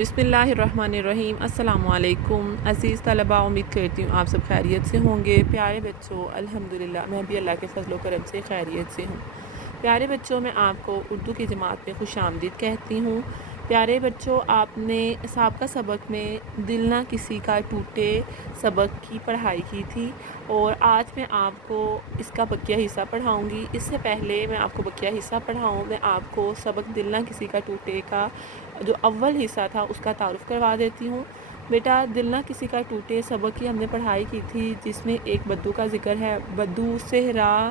بسم اللہ الرحمن الرحیم۔ السلام علیکم عزیز طلباء، امید کرتی ہوں آپ سب خیریت سے ہوں گے۔ پیارے بچوں، الحمدللہ میں بھی اللہ کے فضل و کرم سے خیریت سے ہوں۔ پیارے بچوں، میں آپ کو اردو کی جماعت میں خوش آمدید کہتی ہوں۔ پیارے بچوں، آپ نے سابقہ سبق میں دل نہ کسی کا ٹوٹے سبق کی پڑھائی کی تھی، اور آج میں آپ کو اس کا بقیہ حصہ پڑھاؤں گی۔ اس سے پہلے میں آپ کو بقیہ حصہ پڑھاؤں، میں آپ کو سبق دل نہ کسی کا ٹوٹے کا جو اول حصہ تھا اس کا تعارف کروا دیتی ہوں۔ بیٹا، دل نہ کسی کا ٹوٹے سبق کی ہم نے پڑھائی کی تھی، جس میں ایک بدو کا ذکر ہے۔ بدو صحرا،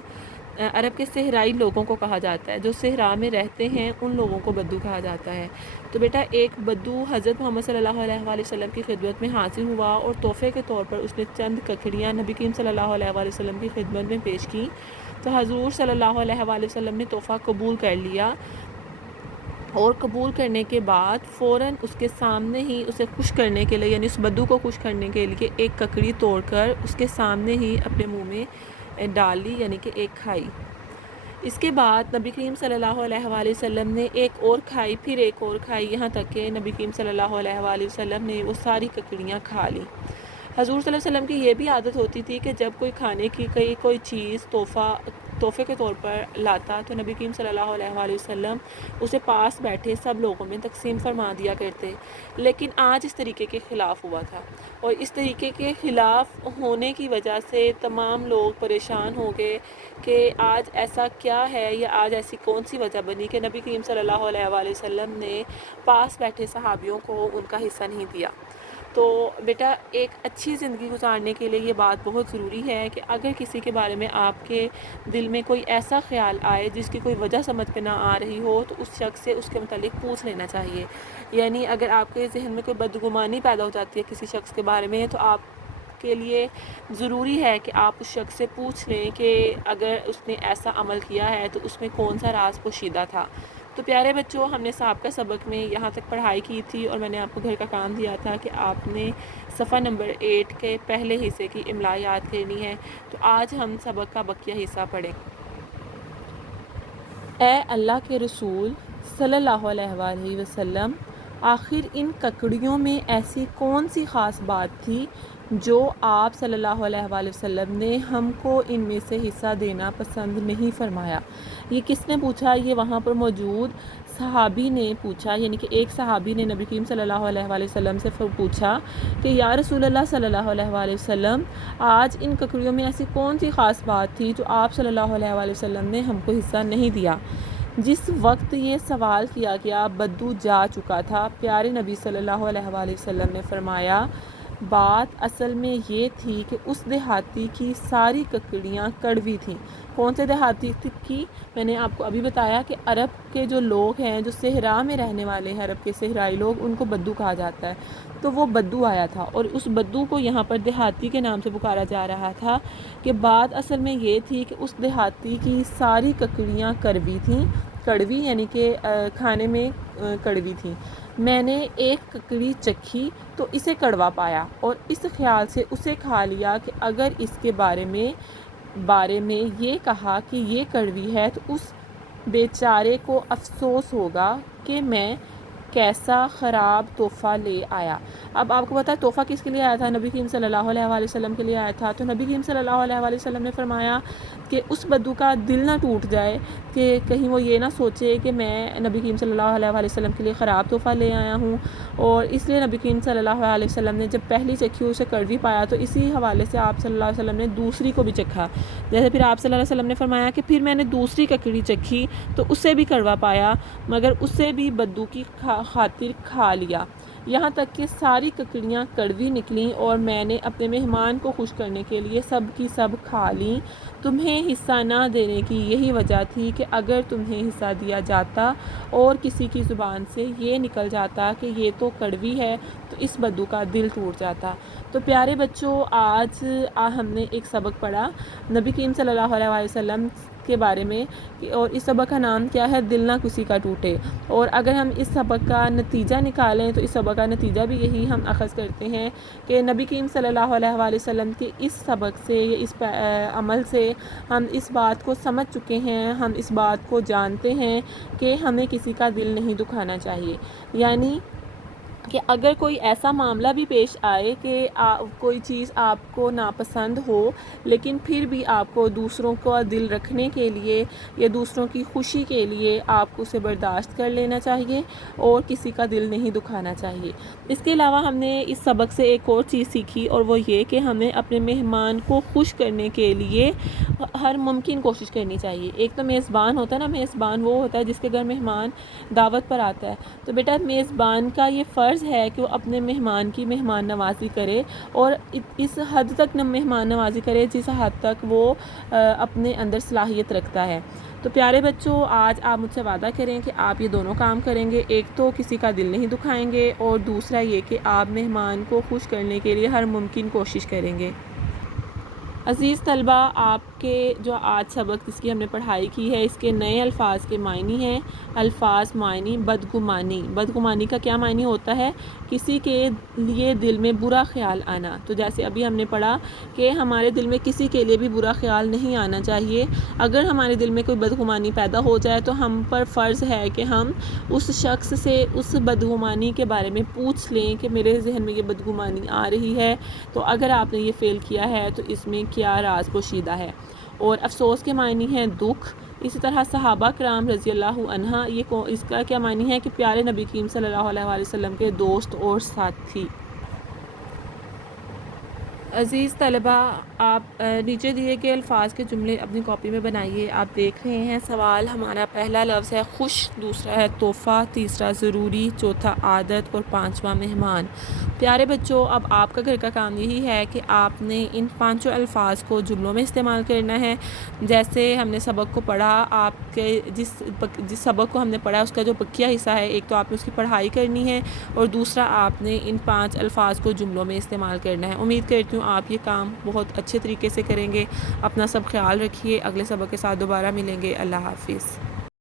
عرب کے صحرائی لوگوں کو کہا جاتا ہے، جو صحرا میں رہتے ہیں ان لوگوں کو بدو کہا جاتا ہے۔ تو بیٹا، ایک بدو حضرت محمد صلی اللہ علیہ وآلہ وسلم کی خدمت میں حاضر ہوا، اور تحفے کے طور پر اس نے چند ککڑیاں نبی کریم صلی اللہ علیہ وآلہ وسلم کی خدمت میں پیش کی۔ تو حضور صلی اللہ علیہ وآلہ وسلم نے تحفہ قبول کر لیا، اور قبول کرنے کے بعد فوراً اس کے سامنے ہی اسے خوش کرنے کے لیے، یعنی اس بدو کو خوش کرنے کے لیے ایک ککڑی توڑ کر اس کے سامنے ہی اپنے منہ میں ڈال لی، یعنی کہ ایک کھائی۔ اس کے بعد نبی کریم صلی اللہ علیہ وآلہ وسلم نے ایک اور کھائی، پھر ایک اور کھائی، یہاں تک کہ نبی کریم صلی اللہ علیہ وآلہ وسلم نے وہ ساری ککڑیاں کھا لیں۔ حضور صلی اللہ علیہ وسلم کی یہ بھی عادت ہوتی تھی کہ جب کوئی کھانے کی کوئی چیز تحفے کے طور پر لاتا، تو نبی کریم صلی اللہ علیہ وآلہ وسلم اسے پاس بیٹھے سب لوگوں میں تقسیم فرما دیا کرتے۔ لیکن آج اس طریقے کے خلاف ہوا تھا، اور اس طریقے کے خلاف ہونے کی وجہ سے تمام لوگ پریشان ہو گئے کہ آج ایسا کیا ہے، یا آج ایسی کون سی وجہ بنی کہ نبی کریم صلی اللہ علیہ وآلہ وسلم نے پاس بیٹھے صحابیوں کو ان کا حصہ نہیں دیا۔ تو بیٹا، ایک اچھی زندگی گزارنے کے لیے یہ بات بہت ضروری ہے کہ اگر کسی کے بارے میں آپ کے دل میں کوئی ایسا خیال آئے جس کی کوئی وجہ سمجھ پہ نہ آ رہی ہو، تو اس شخص سے اس کے متعلق پوچھ لینا چاہیے۔ یعنی اگر آپ کے ذہن میں کوئی بدگمانی پیدا ہو جاتی ہے کسی شخص کے بارے میں، تو آپ کے لیے ضروری ہے کہ آپ اس شخص سے پوچھ لیں کہ اگر اس نے ایسا عمل کیا ہے تو اس میں کون سا راز پوشیدہ تھا۔ تو پیارے بچوں، ہم نے سابقہ سبق میں یہاں تک پڑھائی کی تھی، اور میں نے آپ کو گھر کا کام دیا تھا کہ آپ نے صفحہ نمبر 8 کے پہلے حصے کی املا یاد کرنی ہے۔ تو آج ہم سبق کا بقیہ حصہ پڑھیں۔ اے اللہ کے رسول صلی اللہ علیہ وآلہ وسلم، آخر ان ککڑیوں میں ایسی کون سی خاص بات تھی جو آپ صلی اللہ علیہ وآلہ وسلم نے ہم کو ان میں سے حصہ دینا پسند نہیں فرمایا؟ یہ کس نے پوچھا؟ یہ وہاں پر موجود صحابی نے پوچھا، یعنی کہ ایک صحابی نے نبی کریم صلی اللہ علیہ وآلہ وسلم سے پوچھا کہ یا رسول اللہ صلی اللہ علیہ وآلہ وسلم، آج ان ککڑیوں میں ایسی کون سی خاص بات تھی جو آپ صلی اللہ علیہ وآلہ وسلم نے ہم کو حصہ نہیں دیا؟ جس وقت یہ سوال کیا گیا بدو جا چکا تھا۔ پیارے نبی صلی اللہ علیہ وآلہ وسلم نے فرمایا، بات اصل میں یہ تھی کہ اس دیہاتی کی ساری ککڑیاں کڑوی تھیں۔ کون سے دیہاتی کی؟ میں نے آپ کو ابھی بتایا کہ عرب کے جو لوگ ہیں، جو صحرا میں رہنے والے ہیں، عرب کے صحرائی لوگ، ان کو بدو کہا جاتا ہے۔ تو وہ بدو آیا تھا، اور اس بدو کو یہاں پر دیہاتی کے نام سے پکارا جا رہا تھا کہ بات اصل میں یہ تھی کہ اس دیہاتی کی ساری ککڑیاں کڑوی تھیں۔ کڑوی یعنی کہ کھانے میں کڑوی تھیں۔ میں نے ایک ککڑی چکھی تو اسے کڑوا پایا، اور اس خیال سے اسے کھا لیا کہ اگر اس کے بارے میں یہ کہا کہ یہ کڑوی ہے تو اس بیچارے کو افسوس ہوگا کہ میں کیسا خراب تحفہ لے آیا۔ اب آپ کو پتا ہے تحفہ کس کے لیے آیا تھا؟ نبی کریم صلی اللہ علیہ وآلہ وسلم کے لیے آیا تھا۔ تو نبی کریم صلی اللہ علیہ وآلہ وسلم نے فرمایا کہ اس بدو کا دل نہ ٹوٹ جائے، کہ کہیں وہ یہ نہ سوچے کہ میں نبی کریم صلی اللہ علیہ وآلہ وسلم کے لیے خراب تحفہ لے آیا ہوں، اور اس لیے نبی کریم صلی اللہ علیہ وسلم نے جب پہلی چکھی اسے کڑوی پایا، تو اسی حوالے سے آپ صلی اللہ علیہ وسلم نے دوسری کو بھی چکھا۔ جیسے پھر آپ صلی اللہ علیہ وسلم نے فرمایا کہ پھر میں نے دوسری ککڑی چکھی تو اسے بھی کڑوا پایا، مگر اسے بھی بدو کی خاطر کھا لیا، یہاں تک کہ ساری ککڑیاں کڑوی نکلیں، اور میں نے اپنے مہمان کو خوش کرنے کے لیے سب کی سب کھا لیں۔ تمہیں حصہ نہ دینے کی یہی وجہ تھی کہ اگر تمہیں حصہ دیا جاتا اور کسی کی زبان سے یہ نکل جاتا کہ یہ تو کڑوی ہے، تو اس بدو کا دل ٹوٹ جاتا۔ تو پیارے بچوں، آج ہم نے ایک سبق پڑھا نبی کریم صلی اللہ علیہ وآلہ وسلم کے بارے میں، اور اس سبق کا نام کیا ہے؟ دل نہ کسی کا ٹوٹے۔ اور اگر ہم اس سبق کا نتیجہ نکالیں تو اس سبق کا نتیجہ بھی یہی ہم اخذ کرتے ہیں کہ نبی کریم صلی اللہ علیہ وآلہ وسلم کے اس سبق سے، یا اس عمل سے ہم اس بات کو سمجھ چکے ہیں، ہم اس بات کو جانتے ہیں کہ ہمیں کسی کا دل نہیں دکھانا چاہیے۔ یعنی کہ اگر کوئی ایسا معاملہ بھی پیش آئے کہ کوئی چیز آپ کو ناپسند ہو، لیکن پھر بھی آپ کو دوسروں کا دل رکھنے کے لیے یا دوسروں کی خوشی کے لیے آپ کو اسے برداشت کر لینا چاہیے اور کسی کا دل نہیں دکھانا چاہیے۔ اس کے علاوہ ہم نے اس سبق سے ایک اور چیز سیکھی، اور وہ یہ کہ ہمیں اپنے مہمان کو خوش کرنے کے لیے ہر ممکن کوشش کرنی چاہیے۔ ایک تو میزبان ہوتا ہے نا، میزبان وہ ہوتا ہے جس کے گھر مہمان دعوت پر آتا ہے، تو بیٹا میزبان کا یہ فرض ہے کہ وہ اپنے مہمان کی مہمان نوازی کرے، اور اس حد تک مہمان نوازی کرے جس حد تک وہ اپنے اندر صلاحیت رکھتا ہے۔ تو پیارے بچوں، آج آپ مجھ سے وعدہ کریں کہ آپ یہ دونوں کام کریں گے، ایک تو کسی کا دل نہیں دکھائیں گے، اور دوسرا یہ کہ آپ مہمان کو خوش کرنے کے لیے ہر ممکن کوشش کریں گے۔ عزیز طلبہ، آپ کے جو آج سبق جس کی ہم نے پڑھائی کی ہے، اس کے نئے الفاظ کے معنی ہیں۔ الفاظ معنی: بدگمانی۔ بدگمانی کا کیا معنی ہوتا ہے؟ کسی کے لیے دل میں برا خیال آنا۔ تو جیسے ابھی ہم نے پڑھا کہ ہمارے دل میں کسی کے لیے بھی برا خیال نہیں آنا چاہیے۔ اگر ہمارے دل میں کوئی بدگمانی پیدا ہو جائے تو ہم پر فرض ہے کہ ہم اس شخص سے اس بدگمانی کے بارے میں پوچھ لیں کہ میرے ذہن میں یہ بدگمانی آ رہی ہے، تو اگر آپ نے یہ فیل کیا ہے تو اس میں کیا راز پوشیدہ ہے۔ اور افسوس کے معنی ہیں دکھ۔ اسی طرح صحابہ کرام رضی اللہ عنہ، اس کا کیا معنی ہے کہ پیارے نبی کریم صلی اللہ علیہ وآلہ وسلم کے دوست اور ساتھی۔ عزیز طلبہ، آپ نیچے دیے گئے الفاظ کے جملے اپنی کاپی میں بنائیے۔ آپ دیکھ رہے ہیں سوال ہمارا پہلا لفظ ہے خوش، دوسرا ہے تحفہ، تیسرا ضروری، چوتھا عادت، اور پانچواں مہمان۔ پیارے بچوں، اب آپ کا گھر کا کام یہی ہے کہ آپ نے ان پانچوں الفاظ کو جملوں میں استعمال کرنا ہے۔ جیسے ہم نے سبق کو پڑھا، آپ کے جس سبق کو ہم نے پڑھا اس کا جو بقیہ حصہ ہے، ایک تو آپ نے اس کی پڑھائی کرنی ہے، اور دوسرا آپ نے ان 5 الفاظ کو جملوں میں استعمال کرنا ہے۔ امید کرتی ہوں آپ یہ کام بہت اچھے طریقے سے کریں گے۔ اپنا سب خیال رکھیے، اگلے سبق کے ساتھ دوبارہ ملیں گے۔ اللہ حافظ۔